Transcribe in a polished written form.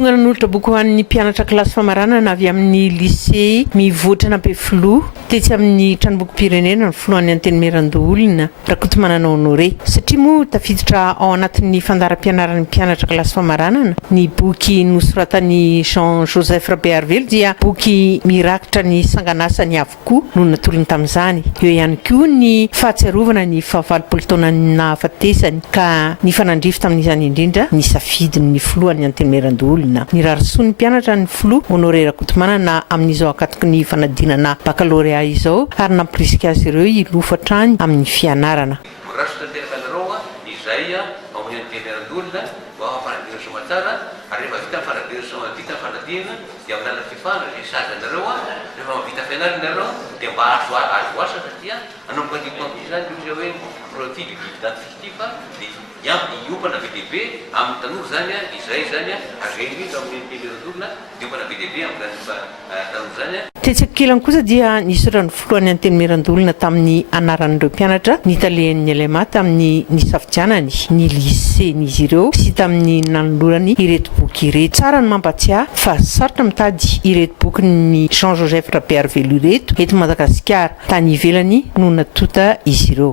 tonga nanolotra boky ho an'ny mpianatra kilasy famaranana avy amin'ny lycée mivoatra Ampefilo tetsy amin'ny tranomboky pirenena ny filohan'ny Antenimierandoholona Rakotomanana Honoré satria moa tafiditra ao anatin'ny fandaharam-pianaran'ny mpianatra kilasy famaranana ny boky nosoratan'ny Jean-Joseph Rabearvelo dia boky mirakitra ny sanganasany avokoa no natolony tamin'izany. Eo ihany koa ny fahatsiarovana ny fahavalopolo taona nahafatesany ka ny fanandrify tamin'izany indrindra ny safidiny ny filohan'ny Antenimierandoholona. Ny rarisoa ny mpianatra ny filo Honoré Rakotomanana amin'izao akatoky ny fanadinana baccalauréat izao ary nampirisika azy ireo hilofa hatrany amin'ny fianarana. Rasotra tena izay ao amin'ny Antenimierandoholona mba fanadina somatsara ary rehefa vita vita fanadina dia amin'ny alalan'ny fifana izay sazy anareo rehefa mavita fianarana ianareo dia mba azo asa satria anomboka ny izany hoe profil identificatif dia iompana be dia be amin'ny tanora zany izay zany areny amin'ny Antenimierandoholona iompana be dia be amin'ny tanora zany. Tetsy ankilany kosa dia nisoratra ny filohan'ny Antenimierandoholona tamin'ny anaran'ireo mpianatra ny talehan'ny Alema tamin'ny nisafidianany ny lycéen'izy ireo sy tamin'ny nanolorany ireto boky ireto. Tsara ny mampatsiahy fa sarotra mitady ireto boky ny Jean-Joseph Rabearvelo ireto eto Madagasikara tany ivelany no natota izy ireo.